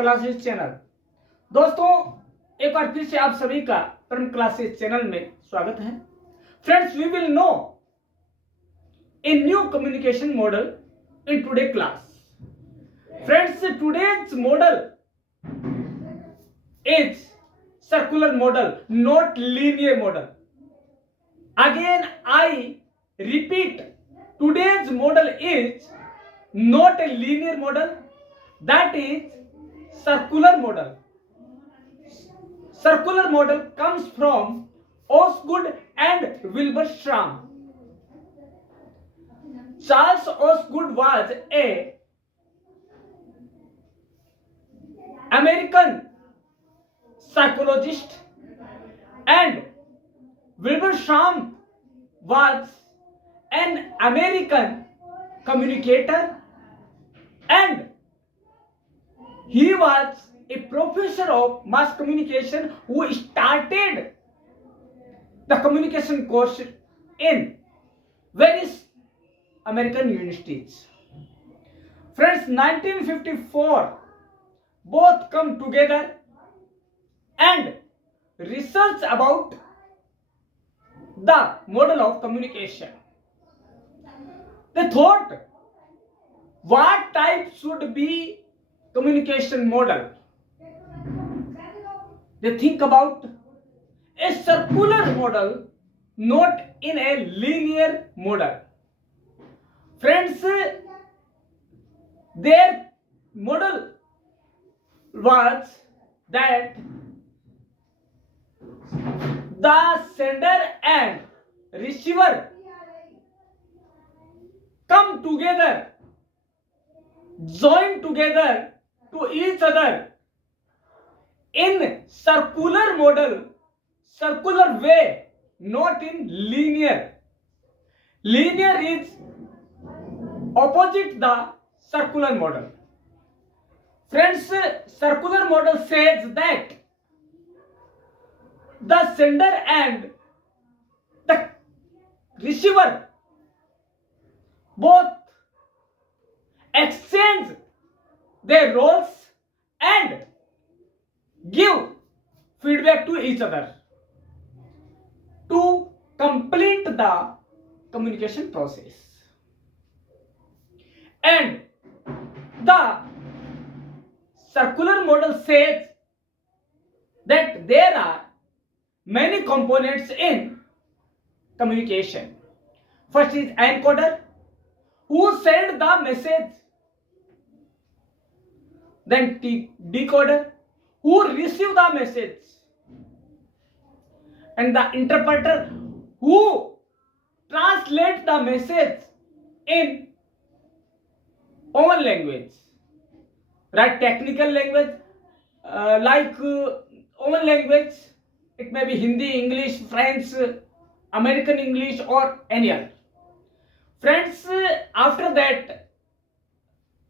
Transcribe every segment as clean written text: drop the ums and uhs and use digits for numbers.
Classes channel. दोस्तों, एक बार फिर से आप सभी का परम क्लासेस चैनल में स्वागत है। Friends, we will know a new communication model in today class. Friends, today's model is circular model, not linear model. Again, I repeat, today's model is not a linear model, that is circular model. Circular model comes from Osgood and Wilbur Schramm. Charles Osgood was a American psychologist and Wilbur Schramm was an American communicator and he was a professor of mass communication who started the communication course in various American universities. Friends, 1954 both come together and research about the model of communication. They thought what type should be communication model. They think about a circular model, not in a linear model. Friends, their model was that the sender and receiver come together, join together to each other in circular model, circular way, not in linear. Linear is opposite the circular model. Friends, circular model says that the sender and the receiver both exchange their roles and give feedback to each other to complete the communication process. And the circular model says that there are many components in communication. First is encoder, who send the message. Then decoder, who receive the message. And the interpreter, who translate the message in own language. Right? Technical language, own language. It may be Hindi, English, French, American English, or any other. Friends, after that,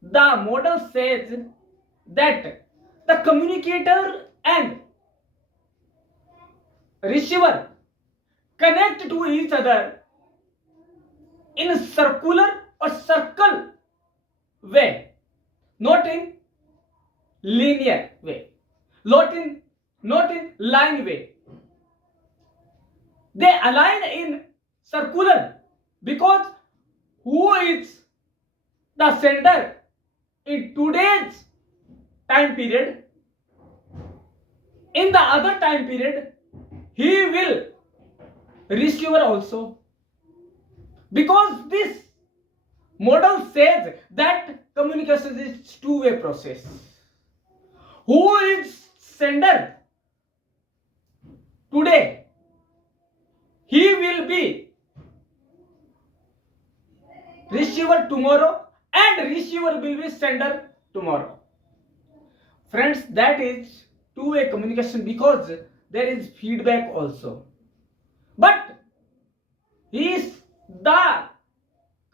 the model says that the communicator and receiver connect to each other in a circular or circle way, not in linear way, not in line way. They align in circular because who is the sender in today's time period, in the other time period he will receiver also, because this model says that communication is two-way process. Who is sender today, he will be receiver tomorrow and receiver will be sender tomorrow. Friends, that is two-way communication because there is feedback also. But the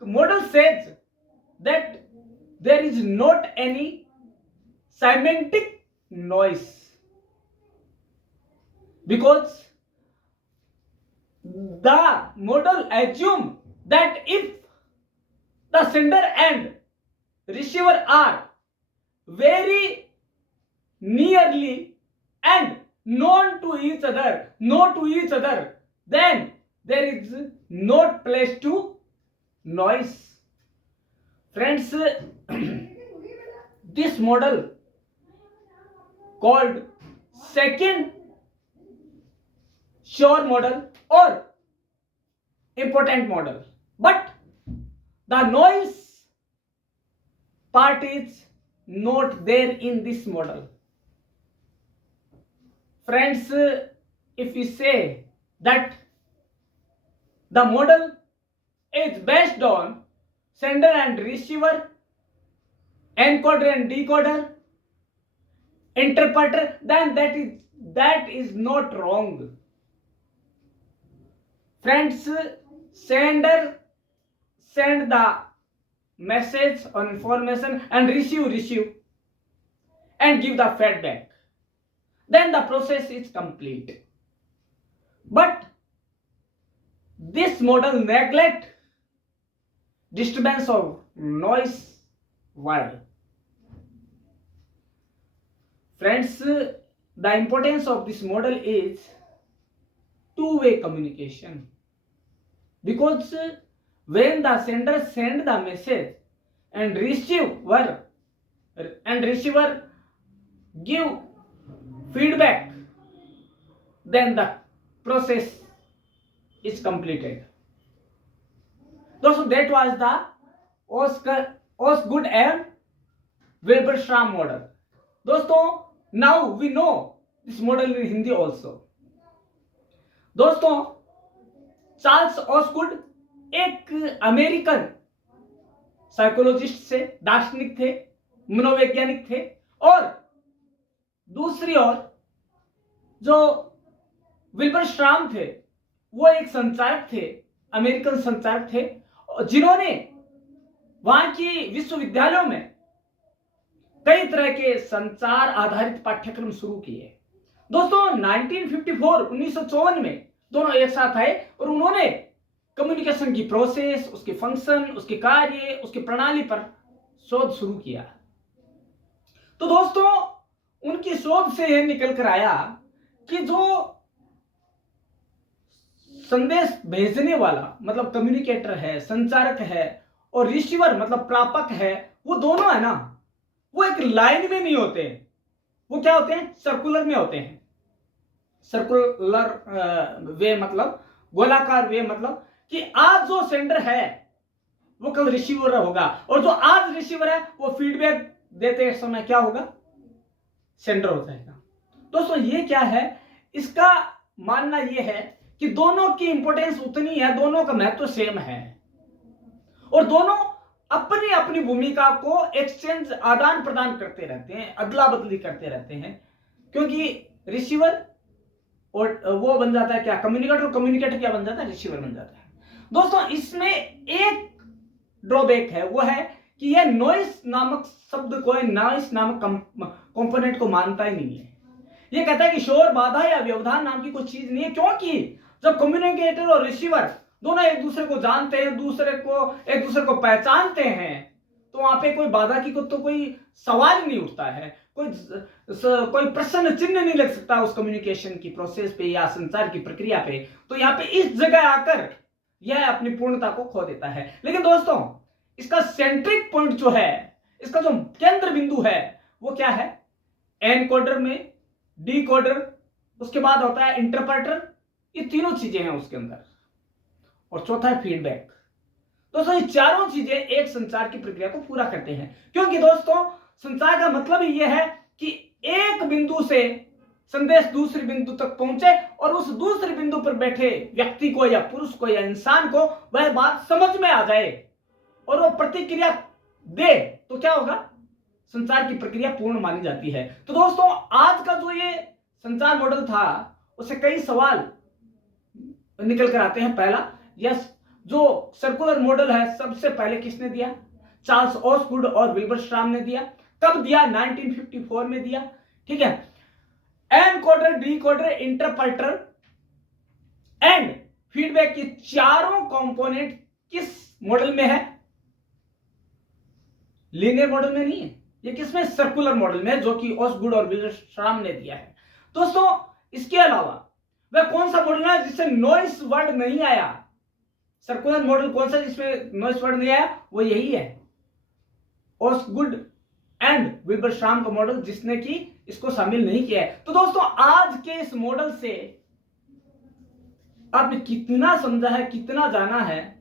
model says that there is not any semantic noise because the model assumes that if the sender and receiver are very nearly and known to each other, then there is no place to noise. Friends, this model called second sure model or important model, but the noise part is not there in this model. Friends, if we say that the model is based on sender and receiver, encoder and decoder, interpreter, then that is not wrong. Friends, sender send the message or information and receive and give the feedback, then the process is complete. But this model neglect disturbance of noise while. Friends, the importance of this model is two-way communication, because when the sender send the message and receiver give feedback, then the process is completed. So that was the Osgood and Wilberstrom model. दोस्तों, now we know this model in Hindi also. दोस्तों, चार्ल्स ऑस्गुड एक American psychologist थे, दार्शनिक थे, मनोवैज्ञानिक थे, और दूसरी ओर जो विल्बरस्ट्राम थे वो एक संचारक थे, अमेरिकन संचारक थे, जिन्होंने वहां की विश्वविद्यालयों में कई तरह के संचार आधारित पाठ्यक्रम शुरू किए। दोस्तों, 1954 में दोनों एक साथ आए और उन्होंने कम्युनिकेशन की प्रोसेस, उसके फंक्शन, उसके कार्य, उसकी प्रणाली पर शोध शुरू किया। तो दोस्तों, उनकी शोध से यह निकल कर आया कि जो संदेश भेजने वाला मतलब कम्युनिकेटर है, संचारक है, और रिसीवर मतलब प्रापक है, वो दोनों है ना, वो एक लाइन में नहीं होते, वो क्या होते हैं, सर्कुलर में होते हैं। सर्कुलर वे मतलब गोलाकार वे, मतलब कि आज जो सेंडर है वो कल रिसीवर होगा, और जो आज रिसीवर है वो फीडबैक देते समय क्या होगा, सेंडर हो जाएगा। दोस्तों, ये क्या है, इसका मानना ये है कि दोनों की इंपॉर्टेंस उतनी है, दोनों का महत्व सेम है, और दोनों अपनी अपनी भूमिका को एक्सचेंज, आदान प्रदान करते रहते हैं, अदला बदली करते रहते हैं, क्योंकि रिसीवर और वो बन जाता है क्या, कम्युनिकेटर, कम्युनिकेटर क्या बन जाता है, रिसीवर बन जाता है। दोस्तों, इसमें एक ड्रॉबैक है, वो है कि यह नॉइस नामक शब्द को, नॉइस नामक कंपोनेंट को मानता ही नहीं है। ये कहता है कि शोर, बाधा या व्यवधान नाम की कोई चीज नहीं है, क्योंकि जब कम्युनिकेटर और रिसीवर दोनों एक दूसरे को जानते हैं, एक दूसरे को पहचानते हैं, तो वहां पे कोई बाधा की तो कोई सवाल नहीं उठता है, कोई प्रश्न चिन्ह नहीं लग सकता उस कम्युनिकेशन की प्रोसेस पे या संचार की प्रक्रिया पे। तो यहाँ पे इस जगह आकर यह अपनी पूर्णता को खो देता है। लेकिन दोस्तों, इसका सेंट्रिक पॉइंट जो है, इसका जो केंद्र बिंदु है, वो क्या है, एनकोडर में, डिकोडर, उसके बाद होता है इंटरप्रेटर, ये तीनों चीजें हैं उसके अंदर, और चौथा है फीडबैक। दोस्तों, ये चारों चीजें एक संचार की प्रक्रिया को पूरा करते हैं, क्योंकि दोस्तों संचार का मतलब ही यह है कि एक बिंदु से संदेश दूसरे बिंदु तक पहुंचे और उस दूसरे बिंदु पर बैठे व्यक्ति को या पुरुष को या इंसान को वह बात समझ में आ जाए और वो प्रतिक्रिया दे, तो क्या होगा, संचार की प्रक्रिया पूर्ण मानी जाती है। तो दोस्तों, आज का जो ये संचार मॉडल था, उससे कई सवाल निकल कर आते हैं। पहला, यस, जो सर्कुलर मॉडल है सबसे पहले किसने दिया, चार्ल्स ऑस्गुड और विल्बरस्ट्राम ने दिया। कब दिया, 1954 में दिया, ठीक है। Encoder, decoder, interpreter and feedback के चारों कंपोनेंट किस मॉडल में है, लीनियर मॉडल में नहीं है, ये किसमें, सर्कुलर मॉडल में, जो कि ओसगुड और विल्बरश्राम ने दिया है। दोस्तों इसके अलावा वह कौन सा मॉडल है जिससे नॉइस वर्ड नहीं आया, सर्कुलर मॉडल कौन सा जिसमें नॉइस वर्ड नहीं आया, वो यही है ओसगुड एंड विल्बरश्राम का मॉडल, जिसने कि इसको शामिल नहीं किया है। तो दोस्तों आज के इस मॉडल से आपने कितना समझा है, कितना जाना है,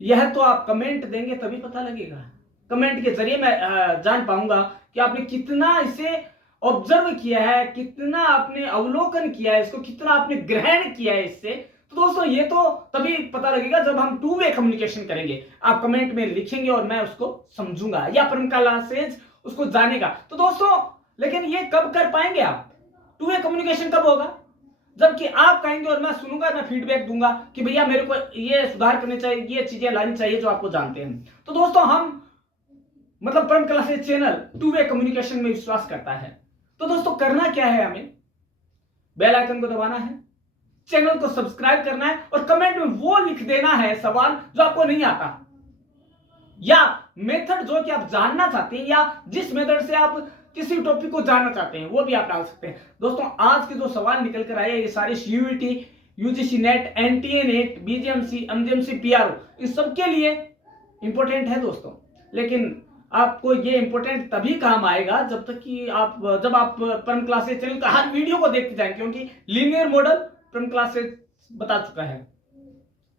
यह तो आप कमेंट देंगे तभी पता लगेगा। कमेंट के जरिए मैं जान पाऊंगा कि आपने कितना इसे ऑब्जर्व किया है, कितना आपने अवलोकन किया है, इसको कितना आपने ग्रहण किया है इससे। तो दोस्तों ये तो तभी पता लगेगा जब हम टू वे कम्युनिकेशन करेंगे। आप कमेंट में लिखेंगे और मैं उसको समझूंगा, या परम क्लासेज उसको जानेगा। तो दोस्तों लेकिन ये कब कर पाएंगे आप, टू वे कम्युनिकेशन कब होगा, जबकि आप कहेंगे और मैं सुनूंगा, मैं फीडबैक दूंगा कि भैया मेरे को ये सुधार करने चाहिए, ये चीजें लानी चाहिए जो आपको जानते हैं। तो दोस्तों हम मतलब परम classes channel two way communication में विश्वास करता है। तो दोस्तों करना क्या है, हमें बेल आइकन को दबाना है, चैनल को सब्सक्राइब करना है और कमेंट में वो लिख देना है सवाल जो आपको नहीं आता, या मेथड जो कि आप जानना चाहते हैं, या जिस मेथड से आप किसी टॉपिक को जानना चाहते हैं वो भी आप डाल सकते हैं। दोस्तों आज के जो सवाल निकल कर आए ये सारे CUET, UGC NET, NTA NET, BJMC, MGMC, PRO, इस सब के लिए इंपॉर्टेंट है दोस्तों। लेकिन आपको ये इंपॉर्टेंट तभी काम आएगा जब आप परम क्लासेज चैनल का हर वीडियो को देखते जाएं, क्योंकि लीनियर मॉडल परम क्लासेज बता चुका है।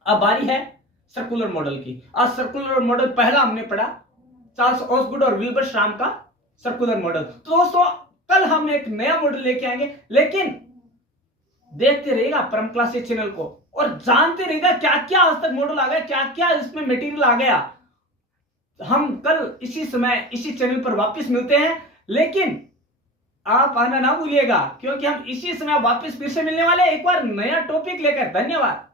अब बारी है सर्कुलर मॉडल की। आज सर्कुलर मॉडल पहला हमने पढ़ा, चार्ल्स ओसगुड और विल्बरश्राम का सर्कुलर मॉडल। तो दोस्तों कल हम एक नया मॉडल लेके आएंगे, लेकिन देखते रहिएगा परम क्लासेज चैनल को और जानते रहिएगा क्या क्या आज तक मॉडल आ गया, क्या क्या इसमें मटेरियल आ गया। हम कल इसी समय इसी चैनल पर वापस मिलते हैं, लेकिन आप आना ना भूलिएगा, क्योंकि हम इसी समय वापस फिर से मिलने वाले हैं एक बार नया टॉपिक लेकर। धन्यवाद।